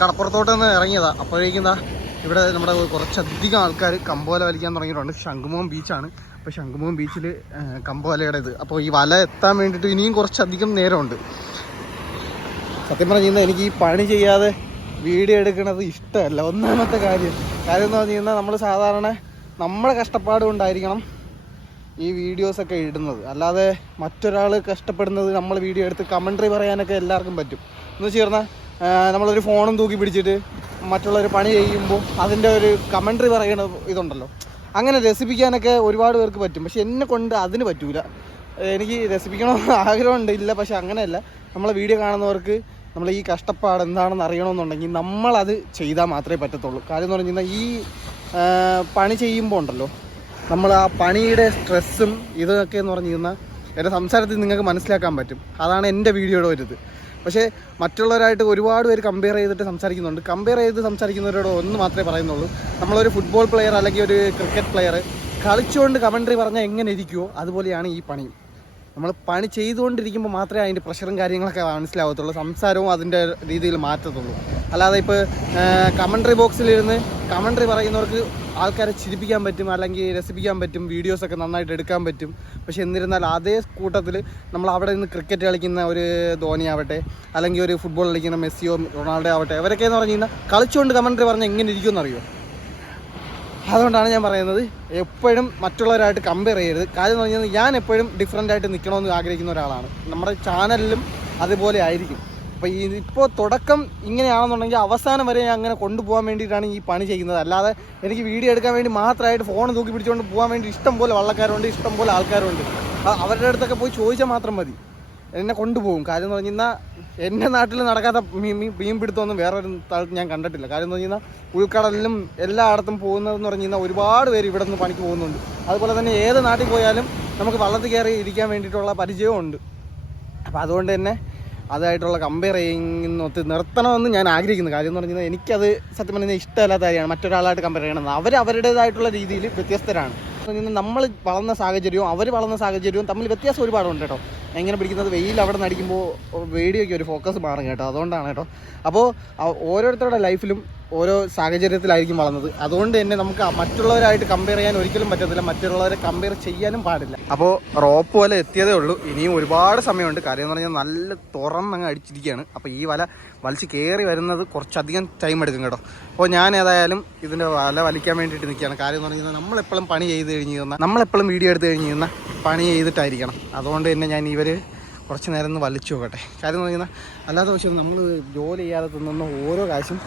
കടപ്പുറത്തോട്ട് നിന്ന് ഇറങ്ങിയതാ. അപ്പോഴേക്കും ഇവിടെ നമ്മുടെ കുറച്ചധികം ആൾക്കാർ കമ്പോല വലിക്കാൻ തുടങ്ങിയിട്ടുണ്ട്. ശംഖുമോഹം ബീച്ചാണ് അപ്പോൾ ശംഖുമോഹം ബീച്ചിൽ കമ്പോലയുടെ ഇത്. അപ്പോൾ ഈ വല എത്താൻ വേണ്ടിയിട്ട് ഇനിയും കുറച്ചധികം നേരമുണ്ട്. സത്യം പറഞ്ഞു എനിക്ക് ഈ പണി ചെയ്യാതെ വീഡിയോ എടുക്കുന്നത് ഇഷ്ടമല്ല. ഒന്നാമത്തെ കാര്യം. കാര്യം എന്ന് പറഞ്ഞു കഴിഞ്ഞാൽ നമ്മൾ സാധാരണ നമ്മുടെ കഷ്ടപ്പാട് കൊണ്ടായിരിക്കണം ഈ വീഡിയോസൊക്കെ ഇടുന്നത്. അല്ലാതെ മറ്റൊരാൾ കഷ്ടപ്പെടുന്നത് നമ്മൾ വീഡിയോ എടുത്ത് കമൻട്രി പറയാനൊക്കെ എല്ലാവർക്കും പറ്റും. എന്ന് വെച്ച് പറഞ്ഞാൽ നമ്മളൊരു ഫോണും തൂക്കി പിടിച്ചിട്ട് മറ്റുള്ളവർ പണി ചെയ്യുമ്പോൾ അതിന്റെ ഒരു കമൻട്രി പറയുന്ന ഇതുണ്ടല്ലോ. അങ്ങനെ രസിപ്പിക്കാനൊക്കെ ഒരുപാട് പേർക്ക് പറ്റും. പക്ഷെ എന്നെ കൊണ്ട് അതിന് പറ്റൂല. എനിക്ക് രസിപ്പിക്കണമെന്ന് ആഗ്രഹമുണ്ട് ഇല്ല. പക്ഷെ അങ്ങനെയല്ല. നമ്മളെ വീഡിയോ കാണുന്നവർക്ക് നമ്മൾ ഈ കഷ്ടപ്പാട് എന്താണെന്ന് അറിയണമെന്നുണ്ടെങ്കിൽ നമ്മളത് ചെയ്താൽ മാത്രമേ പറ്റത്തുള്ളൂ. കാര്യം എന്ന് പറഞ്ഞു കഴിഞ്ഞാൽ ഈ പണി ചെയ്യുമ്പോൾ ഉണ്ടല്ലോ. നമ്മൾ ആ പണിയുടെ സ്ട്രെസ്സും ഇതൊക്കെ എന്ന് പറഞ്ഞു കഴിഞ്ഞാൽ എന്റെ സംസാരത്തിൽ നിങ്ങൾക്ക് മനസ്സിലാക്കാൻ പറ്റും. അതാണ് എന്റെ വീഡിയോയുടെ ഒരു ഇത്. പക്ഷേ മറ്റുള്ളവരായിട്ട് ഒരുപാട് പേര് കമ്പയർ ചെയ്തിട്ട് സംസാരിക്കുന്നുണ്ട്. കമ്പയർ ചെയ്ത് സംസാരിക്കുന്നവരോട് ഒന്ന് മാത്രമേ പറയുന്നുള്ളൂ. നമ്മളൊരു ഫുട്ബോൾ പ്ലെയർ അല്ലെങ്കിൽ ഒരു ക്രിക്കറ്റ് പ്ലെയർ കളിച്ചുകൊണ്ട് കമൻട്രി പറഞ്ഞാൽ എങ്ങനെ ഇരിക്കുമോ അതുപോലെയാണ് ഈ പണി നമ്മൾ പണി ചെയ്തുകൊണ്ടിരിക്കുമ്പോൾ മാത്രമേ അതിന്റെ പ്രഷറും കാര്യങ്ങളൊക്കെ മനസ്സിലാവത്തുള്ളൂ. സംസാരവും അതിന്റെ രീതിയിൽ മാറ്റത്തുള്ളൂ. അല്ലാതെ ഇപ്പോൾ കമൻട്രി ബോക്സിലിരുന്ന് കമൻട്രി പറയുന്നവർക്ക് ആൾക്കാരെ ചിരിപ്പിക്കാൻ പറ്റും അല്ലെങ്കിൽ രസിപ്പിക്കാൻ പറ്റും വീഡിയോസൊക്കെ നന്നായിട്ട് എടുക്കാൻ പറ്റും. പക്ഷെ എന്നിരുന്നാൽ അതേ കൂട്ടത്തിൽ നമ്മൾ അവിടെ നിന്ന് ക്രിക്കറ്റ് കളിക്കുന്ന ഒരു ധോനി ആവട്ടെ അല്ലെങ്കിൽ ഒരു ഫുട്ബോൾ കളിക്കുന്ന മെസ്സിയോ റൊണാൾഡോ ആവട്ടെ അവരൊക്കെ എന്ന് പറഞ്ഞു കഴിഞ്ഞാൽ കളിച്ചുകൊണ്ട് കമൻട്രി പറഞ്ഞാൽ എങ്ങനെ ഇരിക്കുമെന്ന് അറിയുമോ അതുകൊണ്ടാണ് ഞാൻ പറയുന്നത് എപ്പോഴും മറ്റുള്ളവരായിട്ട് കമ്പയർ ചെയ്യരുത്. കാര്യം എന്ന് പറഞ്ഞാൽ ഞാൻ എപ്പോഴും ഡിഫറെന്റ് ആയിട്ട് നിൽക്കണമെന്ന് ആഗ്രഹിക്കുന്ന ഒരാളാണ്. നമ്മുടെ ചാനലിലും അതുപോലെ ആയിരിക്കും. അപ്പോൾ ഈ ഇപ്പോൾ തുടക്കം ഇങ്ങനെയാണെന്നുണ്ടെങ്കിൽ അവസാനം വരെ ഞാൻ അങ്ങനെ കൊണ്ടുപോകാൻ വേണ്ടിയിട്ടാണ് ഈ പണി ചെയ്യുന്നത്. അല്ലാതെ എനിക്ക് വീഡിയോ എടുക്കാൻ വേണ്ടി മാത്രമായിട്ട് ഫോൺ തൂക്കി പിടിച്ചുകൊണ്ട് പോകാൻ വേണ്ടി ഇഷ്ടം പോലെ വള്ളക്കാരുണ്ട് ഇഷ്ടം പോലെ ആൾക്കാരുണ്ട്. അവരുടെ അടുത്തൊക്കെ പോയി ചോദിച്ചാൽ മാത്രം മതി. എന്നെ കൊണ്ടുപോകും. കാര്യം എന്ന് പറഞ്ഞു കഴിഞ്ഞാൽ എന്റെ നാട്ടിൽ നടക്കാത്ത മീൻ മീൻ പിടുത്തമൊന്നും വേറൊരു സ്ഥലത്ത് ഞാൻ കണ്ടിട്ടില്ല. കാര്യം എന്ന് പറഞ്ഞു കഴിഞ്ഞാൽ ഉൾക്കടലിലും എല്ലായിടത്തും പോകുന്നതെന്ന് പറഞ്ഞു കഴിഞ്ഞാൽ ഒരുപാട് പേര് ഇവിടെ നിന്ന് പണിക്ക് പോകുന്നുണ്ട്. അതുപോലെ തന്നെ ഏത് നാട്ടിൽ പോയാലും നമുക്ക് വള്ളത്തിൽ കയറി ഇരിക്കാൻ വേണ്ടിയിട്ടുള്ള പരിചയവും ഉണ്ട്. അപ്പോൾ അതുകൊണ്ട് തന്നെ അതായിട്ടുള്ള കമ്പയർ ചെയ്യുന്നൊത്ത് നിർത്തണമെന്ന് ഞാൻ ആഗ്രഹിക്കുന്നു. കാര്യം എന്ന് പറഞ്ഞാൽ എനിക്കത് സത്യം പറഞ്ഞാൽ ഇഷ്ടമല്ലാത്ത കാര്യമാണ്. മറ്റൊരാളായിട്ട് കമ്പയർ ചെയ്യണമെന്ന്. അവർ അവരുടേതായിട്ടുള്ള രീതിയിൽ വ്യത്യസ്തരാണ്. എന്ന് നമ്മൾ വളർന്ന സാഹചര്യവും അവർ വളർന്ന സാഹചര്യവും തമ്മിൽ വ്യത്യാസം ഒരുപാടുണ്ട് കേട്ടോ. എങ്ങനെ പിടിക്കുന്നത്? വെയിൽ അവിടെ നടിക്കുമ്പോൾ വീഡിയോയ്ക്ക് ഒരു ഫോക്കസ് മാറും കേട്ടോ. അതുകൊണ്ടാണ് കേട്ടോ. അപ്പോൾ ഓരോരുത്തരുടെ ലൈഫിലും ഓരോ സാഹചര്യത്തിലായിരിക്കും വളർന്നത്. അതുകൊണ്ട് തന്നെ നമുക്ക് മറ്റുള്ളവരായിട്ട് കമ്പയർ ചെയ്യാൻ ഒരിക്കലും പറ്റത്തില്ല. മറ്റുള്ളവരെ കമ്പയർ ചെയ്യാനും പാടില്ല. അപ്പോൾ റോപ്പ് വല എത്തിയതേ ഉള്ളൂ. ഇനിയും ഒരുപാട് സമയമുണ്ട്. കാര്യം എന്ന് പറഞ്ഞാൽ നല്ല തുറന്നങ്ങ് അടിച്ചിരിക്കുകയാണ്. അപ്പോൾ ഈ വല വലിച്ച് കയറി വരുന്നത് കുറച്ചധികം ടൈം എടുക്കും കേട്ടോ. അപ്പോൾ ഞാൻ ഏതായാലും ഇതിന്റെ വല വലിക്കാൻ വേണ്ടിയിട്ട് നിൽക്കുകയാണ്. കാര്യം എന്ന് പറഞ്ഞാൽ നമ്മളെപ്പോഴും പണി ചെയ്ത് കഴിഞ്ഞ് നമ്മളെപ്പോഴും വീഡിയോ എടുത്ത് കഴിഞ്ഞ് പണി ചെയ്തിട്ടായിരിക്കണം. അതുകൊണ്ട് തന്നെ ഞാൻ ഇവർ കുറച്ച് നേരം ഒന്ന് വലിച്ചു നോക്കട്ടെ. കാര്യം എന്ന് പറഞ്ഞാൽ അല്ലാത്ത പക്ഷേ നമ്മൾ ജോലി ചെയ്യാതെ തിന്നുന്ന ഓരോ കാശും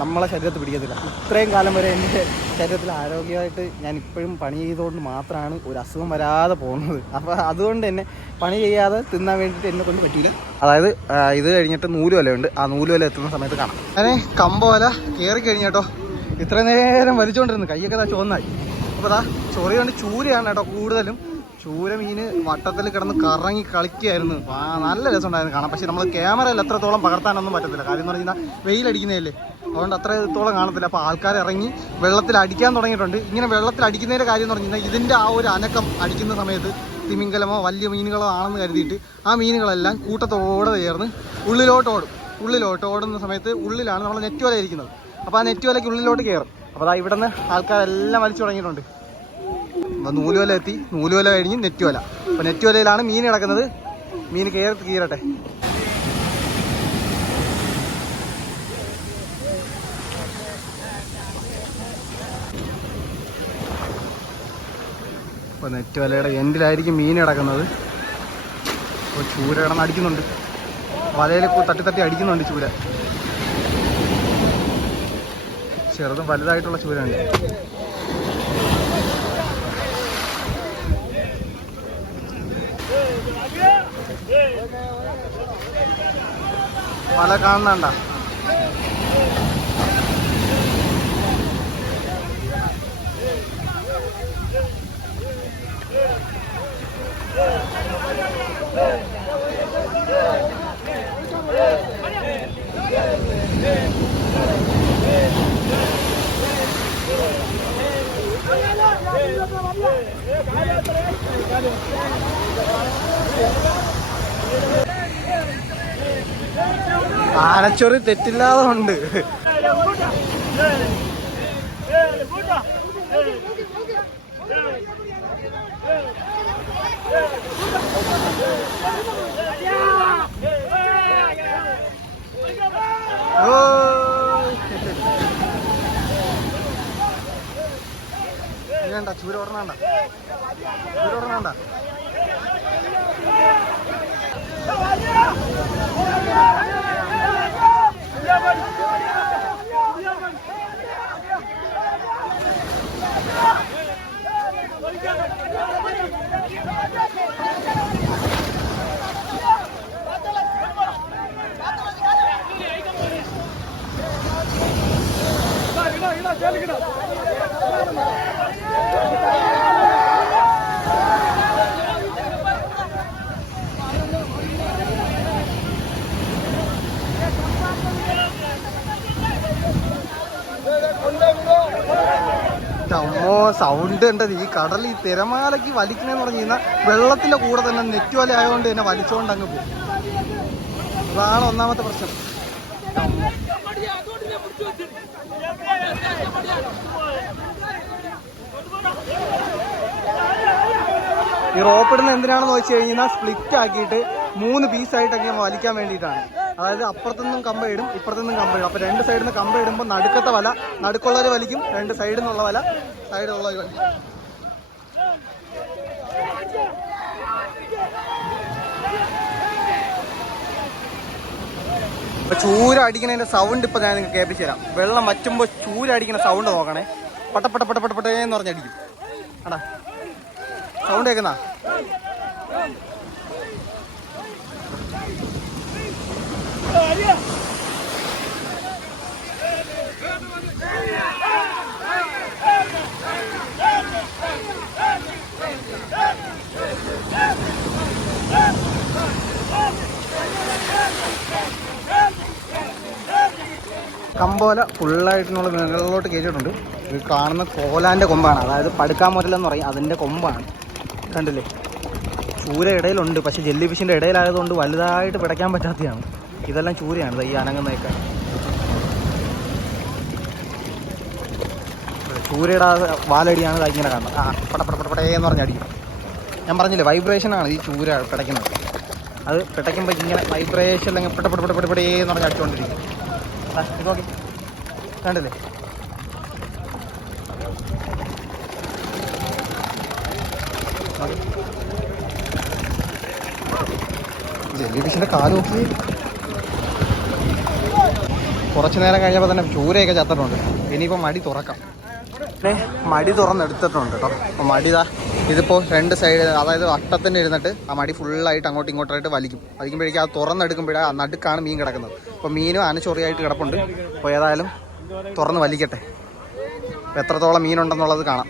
നമ്മളെ ശരീരത്തിൽ പിടിക്കത്തില്ല. ഇത്രയും കാലം വരെ എന്റെ ശരീരത്തിൽ ആരോഗ്യമായിട്ട് ഞാൻ ഇപ്പോഴും പണി ചെയ്തുകൊണ്ട് മാത്രമാണ് ഒരു അസുഖം വരാതെ പോകുന്നത്. അപ്പോൾ അതുകൊണ്ട് തന്നെ പണി ചെയ്യാതെ തിന്നാൻ വേണ്ടിയിട്ട് എന്നെ കൊണ്ട് പറ്റിയില്ല അതായത് ഇത് കഴിഞ്ഞിട്ട് നൂലുവലയുണ്ട്. ആ നൂലുവല എത്തുന്ന സമയത്ത് കാണാം. അങ്ങനെ കമ്പവല കയറി കഴിഞ്ഞേട്ടോ ഇത്ര നേരം വലിച്ചുകൊണ്ടിരുന്നു കൈയൊക്കെ ചുവന്നായി. അപ്പോൾ അതാ ചൊറിയുണ്ട് ചൂരയാണ് കേട്ടോ കൂടുതലും. ചൂര മീന് വട്ടത്തിൽ കിടന്ന് കറങ്ങി കളിക്കുകയായിരുന്നു നല്ല രസമുണ്ടായിരുന്നു കാണാൻ. പക്ഷെ നമ്മൾ ക്യാമറയിൽ എത്രത്തോളം പകർത്താനൊന്നും പറ്റത്തില്ല. കാര്യം എന്ന് പറഞ്ഞാൽ വെയിലടിക്കുന്നതല്ലേ? അതുകൊണ്ട് അത്രത്തോളം കാണത്തില്ല. അപ്പോൾ ആൾക്കാർ ഇറങ്ങി വെള്ളത്തിൽ അടിക്കാൻ തുടങ്ങിയിട്ടുണ്ട്. ഇങ്ങനെ വെള്ളത്തിൽ അടിക്കുന്നതിന്റെ കാര്യം എന്ന് പറഞ്ഞു കഴിഞ്ഞാൽ ഇതിന്റെ ആ ഒരു അനക്കം അടിക്കുന്ന സമയത്ത് തിമിംഗലമോ വലിയ മീനുകളോ ആണെന്ന് കരുതിയിട്ട് ആ മീനുകളെല്ലാം കൂട്ടത്തോടെ ചേർന്ന് ഉള്ളിലോട്ട് ഓടും. ഉള്ളിലോട്ട് ഓടുന്ന സമയത്ത് ഉള്ളിലാണ് നമ്മൾ നെറ്റ് വല ഇരിക്കുന്നത്. അപ്പോൾ ആ നെറ്റ് വലയ്ക്ക് ഉള്ളിലോട്ട് കയറും അപ്പോൾ അതാ ഇവിടെ നിന്ന് ആൾക്കാരെല്ലാം വലിച്ചു തുടങ്ങിയിട്ടുണ്ട്. അപ്പോൾ നൂലുവല എത്തി. നൂലുവല കഴിഞ്ഞ് നെറ്റ് വല അപ്പോൾ നെറ്റ് വലയിലാണ് മീൻ കിടക്കുന്നത്. മീൻ കയറി കീറട്ടെ. അപ്പോൾ നെറ്റ് വലയുടെ എൻഡിലായിരിക്കും മീൻ കിടക്കുന്നത്. അപ്പോൾ ചൂര കിടന്ന് അടിക്കുന്നുണ്ട്. വലയിൽ തട്ടി തട്ടി അടിക്കുന്നുണ്ട് ചൂര. ചെറുതും വലുതായിട്ടുള്ള ചൂരയുണ്ട്. പല കാണുന്നുണ്ട. ആനച്ചൊറി തെറ്റില്ലാതെ ഉണ്ട് വേണ്ട ചൂര ഓടണണ്ട. ചൂര സൗണ്ട് ഉണ്ടത് ഈ കടൽ ഈ തിരമാലയ്ക്ക് വലിക്കണേന്ന് പറഞ്ഞു കഴിഞ്ഞാൽ വെള്ളത്തിന്റെ കൂടെ തന്നെ നെറ്റ് നെറ്റുവല ആയതുകൊണ്ട് തന്നെ വലിച്ചുകൊണ്ട് അങ്ങ് പോകും. അതാണ് ഒന്നാമത്തെ പ്രശ്നം. ഈ റോപ്പ് ഇടുന്ന എന്തിനാണെന്ന് വെച്ച് കഴിഞ്ഞാൽ സ്പ്ലിറ്റ് ആക്കിയിട്ട് മൂന്ന് പീസായിട്ടൊക്കെ വലിക്കാൻ വേണ്ടിയിട്ടാണ്. അതായത് അപ്പുറത്തുനിന്നും ഇടും ഇപ്പുറത്തുനിന്നും ഇടും. അപ്പൊ രണ്ട് സൈഡിൽ നിന്ന് കമ്പ ഇടുമ്പോൾ നടുക്കത്തെ വല നടുക്കുള്ളവർ വലിക്കും രണ്ട് സൈഡിൽ നിന്നുള്ള വല ഇപ്പൊ ചൂര അടിക്കുന്നതിന്റെ സൗണ്ട് ഇപ്പൊ ഞാൻ നിങ്ങൾക്ക് കേൾപ്പിച്ചു തരാം. വെള്ളം വറ്റുമ്പോൾ ചൂരടിക്കണ സൗണ്ട് നോക്കണേ. പട്ട പട്ട പട്ട പട്ട പട്ടേന്ന് പറഞ്ഞടിക്കും. ആടാ സൗണ്ട് കേൾക്കുന്ന? കമ്പോല ഫുള്ളായിട്ടുള്ള മുകളിലോട്ട് കയറ്റിയിട്ടുണ്ട് ഈ കാണുന്ന കോലാന്റെ കൊമ്പാണ്. അതായത് പടുക്കാൻ മുരലെന്ന് പറയും അതിന്റെ കൊമ്പാണ്. കണ്ടില്ലേ? ചൂര ഇടയിലുണ്ട്. പക്ഷേ ജെല്ലി ഫിഷിന്റെ ഇടയിലായതുകൊണ്ട് വലുതായിട്ട് പിടയ്ക്കാൻ പറ്റാത്തതാണ്. ഇതെല്ലാം ചൂരയാണ്. ഈ അനങ്ങുന്നതൊക്കെ. ആ വാലടിയാണ് ഇങ്ങനെ കാണുന്നത് ആ പട പട പട പടേന്ന് പറഞ്ഞ് അടിക്കും. ഞാൻ പറഞ്ഞില്ലേ വൈബ്രേഷൻ ആണ് ഈ ചൂര പിടയ്ക്കുന്നത് അത് പിടയ്ക്കുമ്പോൾ ഇങ്ങനെ വൈബ്രേഷൻ അല്ലെങ്കിൽ പട പട പെട്ട പെട്ട പെടേന്ന് പറഞ്ഞ് അടിച്ചുകൊണ്ടിരിക്കും ഇത് നോക്കി. കണ്ടില്ലേ? ജെല്ലി കാൽ നോക്കി. കുറച്ചു നേരം കഴിഞ്ഞപ്പോൾ തന്നെ ചൂരയൊക്കെ ചത്തിട്ടുണ്ട്. ഇനിയിപ്പോൾ മടി തുറക്കാം. ഏ മടി തുറന്നെടുത്തിട്ടുണ്ട് കേട്ടോ. അപ്പോൾ മടിതാ ഇതിപ്പോൾ രണ്ട് സൈഡ് അതായത് വട്ടത്തിന് ഇരുന്നിട്ട് ആ മടി ഫുള്ളായിട്ട് അങ്ങോട്ടും ഇങ്ങോട്ടായിട്ട് വലിക്കും. വലിക്കുമ്പോഴേക്കും അത് തുറന്നെടുക്കുമ്പോഴേ ആ നടുക്കാണ് മീൻ കിടക്കുന്നത്. അപ്പോൾ മീനും അനച്ചൊറിയായിട്ട് കിടപ്പുണ്ട്. അപ്പോൾ ഏതായാലും തുറന്ന് വലിക്കട്ടെ. എത്രത്തോളം മീനുണ്ടെന്നുള്ളത് കാണാം.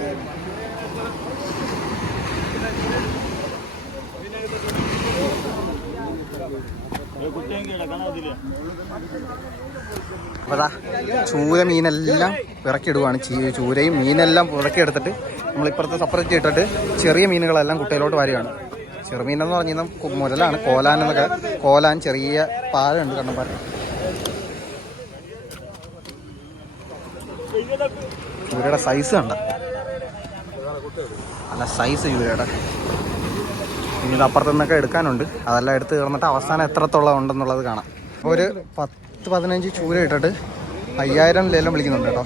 അപ്പോൾ ദാ ചൂര മീനെല്ലാം പിറക്കിടുവാണ് ചീ- ചൂരയും മീനെല്ലാം പിറക്കിയെടുത്തിട്ട് നമ്മളിപ്പുറത്ത് സെപ്പറേറ്റ് ഇട്ടിട്ട് ചെറിയ മീനുകളെല്ലാം കുട്ടയിലോട്ട് വരികയാണ്. ചെറുമീനെന്ന് പറഞ്ഞു കഴിഞ്ഞാൽ മുതലാണ് കോലാൻ എന്നൊക്കെ കോലാൻ ചെറിയ പാലുണ്ട് കണ്ണപ്പാര ചൂരയുടെ സൈസ് കണ്ട. നല്ല സൈസ് ചൂരയുടെ. ഇനി ഇത് അപ്പുറത്തു നിന്നൊക്കെ എടുക്കാനുണ്ട്. അതെല്ലാം എടുത്ത് തീർന്നിട്ട് അവസാനം എത്രത്തോളം ഉണ്ടെന്നുള്ളത് കാണാം. അപ്പോൾ ഒരു പത്ത് പതിനഞ്ച് ചൂര ഇട്ടിട്ട് അയ്യായിരം ലേലം വിളിക്കുന്നുണ്ട് കേട്ടോ.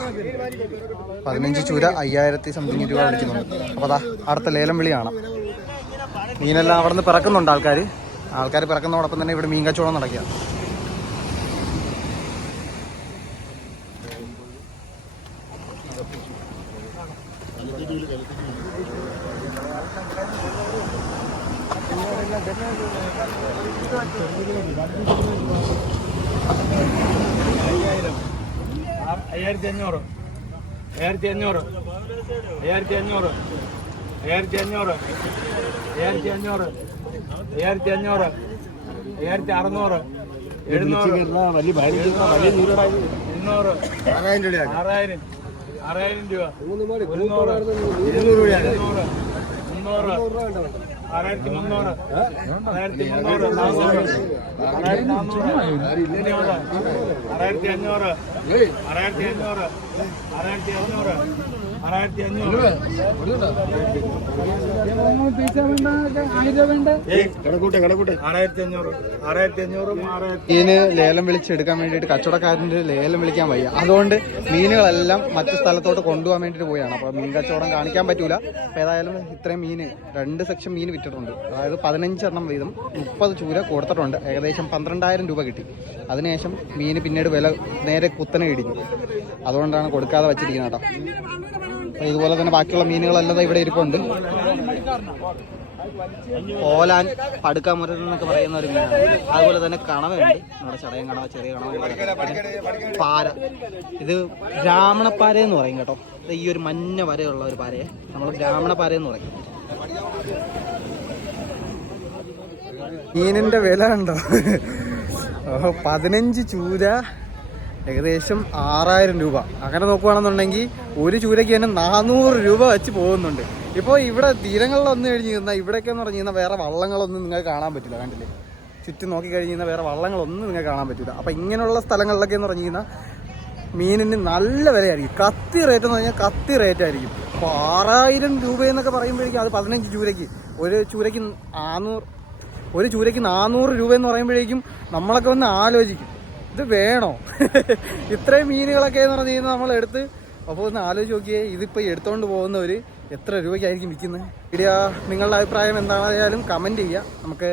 പതിനഞ്ച് ചൂര അയ്യായിരത്തി സംതിങ് രൂപ വിളിക്കുന്നുണ്ട്. അപ്പോൾ അതാ അടുത്ത ലേലം വിളി കാണാം. മീനെല്ലാം അവിടെ നിന്ന് പിറക്കുന്നുണ്ട് ആൾക്കാർ ആൾക്കാർ പിറക്കുന്നതോടൊപ്പം തന്നെ ഇവിടെ മീൻ കച്ചവടം നടക്കുക അയ്യായിരത്തി അഞ്ഞൂറ് അയ്യായിരത്തി അഞ്ഞൂറ് അയ്യായിരത്തി അഞ്ഞൂറ് അയ്യായിരത്തി അഞ്ഞൂറ് അയ്യായിരത്തി അഞ്ഞൂറ് അയ്യായിരത്തി അഞ്ഞൂറ് അയ്യായിരത്തി അറുന്നൂറ് എഴുന്നൂറ്. എണ്ണൂറ് ആറായിരം രൂപ ആറായിരം. ആറായിരം രൂപ. ഇരുന്നൂറ്. രൂപ മുന്നൂറ്. മുന്നൂറ്. ആറായിരത്തി മുന്നൂറ് ആറായിരത്തി മുന്നൂറ് ആറായിരത്തി അഞ്ഞൂറ് അഞ്ഞൂറ് അഞ്ഞൂറ് ആറായിരത്തി മീന് ലേലം വിളിച്ചെടുക്കാൻ വേണ്ടിയിട്ട് കച്ചവടക്കാരന്റെ ലേലം വിളിക്കാൻ വയ്യ. അതുകൊണ്ട് മീനുകളെല്ലാം മറ്റു സ്ഥലത്തോട്ട് കൊണ്ടുപോകാൻ വേണ്ടിയിട്ട് പോയാണ് അപ്പോൾ മീൻ കച്ചവടം കാണിക്കാൻ പറ്റൂല. അപ്പോൾ ഏതായാലും ഇത്രയും മീന് രണ്ട് സെക്ഷൻ മീൻ വിറ്റിട്ടുണ്ട്. അതായത് പതിനഞ്ചെണ്ണം വീതം മുപ്പത് ചൂര കൊടുത്തിട്ടുണ്ട്. ഏകദേശം പന്ത്രണ്ടായിരം രൂപ കിട്ടി. അതിനുശേഷം മീന് പിന്നീട് വില നേരെ കുത്തനെ ഇടിഞ്ഞു. അതുകൊണ്ടാണ് കൊടുക്കാതെ വച്ചിരിക്കുന്നത് കേട്ടോ. ഇതുപോലെ തന്നെ ബാക്കിയുള്ള മീനുകളെല്ലാം ഇവിടെ ഇരിപ്പുണ്ട്. ഓലാൻ പടുക്കാമുരൻ എന്നൊക്കെ പറയുന്ന ഒരു മീനാണ്. അതുപോലെ തന്നെ കണവയുണ്ട്. നമ്മുടെ ചടയൻ കണവ ചെറിയ കണവ പാര. ഇത് ബ്രാഹ്മണപ്പാര എന്ന് പറയും കേട്ടോ. ഈ ഒരു മഞ്ഞ വരയുള്ള ഒരു പാരയെ. നമ്മൾ ബ്രാഹ്മണപ്പാര എന്ന് പറയും. മീനിന്റെ വില ഉണ്ടോ പതിനഞ്ച് ചൂര. ഏകദേശം ആറായിരം രൂപ. അങ്ങനെ നോക്കുകയാണെന്നുണ്ടെങ്കിൽ ഒരു ചൂരയ്ക്ക് തന്നെ നാനൂറ് രൂപ വെച്ച് പോകുന്നുണ്ട്. ഇപ്പോൾ ഇവിടെ തീരങ്ങളിൽ വന്നു കഴിഞ്ഞ് കഴിഞ്ഞാൽ ഇവിടെയൊക്കെ എന്ന് പറഞ്ഞു കഴിഞ്ഞാൽ വേറെ വള്ളങ്ങളൊന്നും നിങ്ങൾക്ക് കാണാൻ പറ്റില്ല കണ്ടില്ലേ? ചുറ്റും നോക്കി കഴിഞ്ഞ് കഴിഞ്ഞാൽ വേറെ വള്ളങ്ങളൊന്നും നിങ്ങൾക്ക് കാണാൻ പറ്റില്ല അപ്പോൾ ഇങ്ങനെയുള്ള സ്ഥലങ്ങളിലൊക്കെ എന്ന് പറഞ്ഞു കഴിഞ്ഞാൽ മീനിന് നല്ല വിലയായിരിക്കും. കത്തി റേറ്റ് എന്ന് പറഞ്ഞാൽ കത്തി റേറ്റ് ആയിരിക്കും. അപ്പോൾ ആറായിരം രൂപ എന്നൊക്കെ പറയുമ്പോഴേക്കും അത് പതിനഞ്ച് ചൂരയ്ക്ക്. ഒരു ചൂരയ്ക്ക് നാനൂറ് ഒരു ചൂരയ്ക്ക് നാനൂറ് രൂപയെന്ന് പറയുമ്പോഴേക്കും നമ്മളൊക്കെ ഒന്ന് ആലോചിക്കും. ഇത് വേണോ? ഇത്രയും മീനുകളൊക്കെ എന്ന് പറഞ്ഞു കഴിഞ്ഞാൽ നമ്മൾ എടുത്ത് അപ്പോൾ ഒന്ന് ആലോചിച്ച് നോക്കിയേ ഇതിപ്പോൾ എടുത്തോണ്ട് പോകുന്നവർ എത്ര രൂപയ്ക്കായിരിക്കും വിൽക്കുന്നത് വീഡിയോ നിങ്ങളുടെ അഭിപ്രായം എന്താണെന്നാലും കമന്റ് ചെയ്യുക നമുക്ക്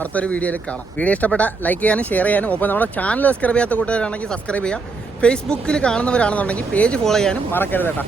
അടുത്തൊരു വീഡിയോയിൽ കാണാം. വീഡിയോ ഇഷ്ടപ്പെട്ട ലൈക്ക് ചെയ്യാനും ഷെയർ ചെയ്യാനും ഒപ്പം നമ്മുടെ ചാനൽ സബ്സ്ക്രൈബ് ചെയ്യാത്ത കൂട്ടുകാരാണെങ്കിൽ സബ്സ്ക്രൈബ് ചെയ്യുക ഫേസ്ബുക്കിൽ കാണുന്നവരാണെന്നുണ്ടെങ്കിൽ പേജ് ഫോളോ ചെയ്യാനും മറക്കരുത് കേട്ടോ.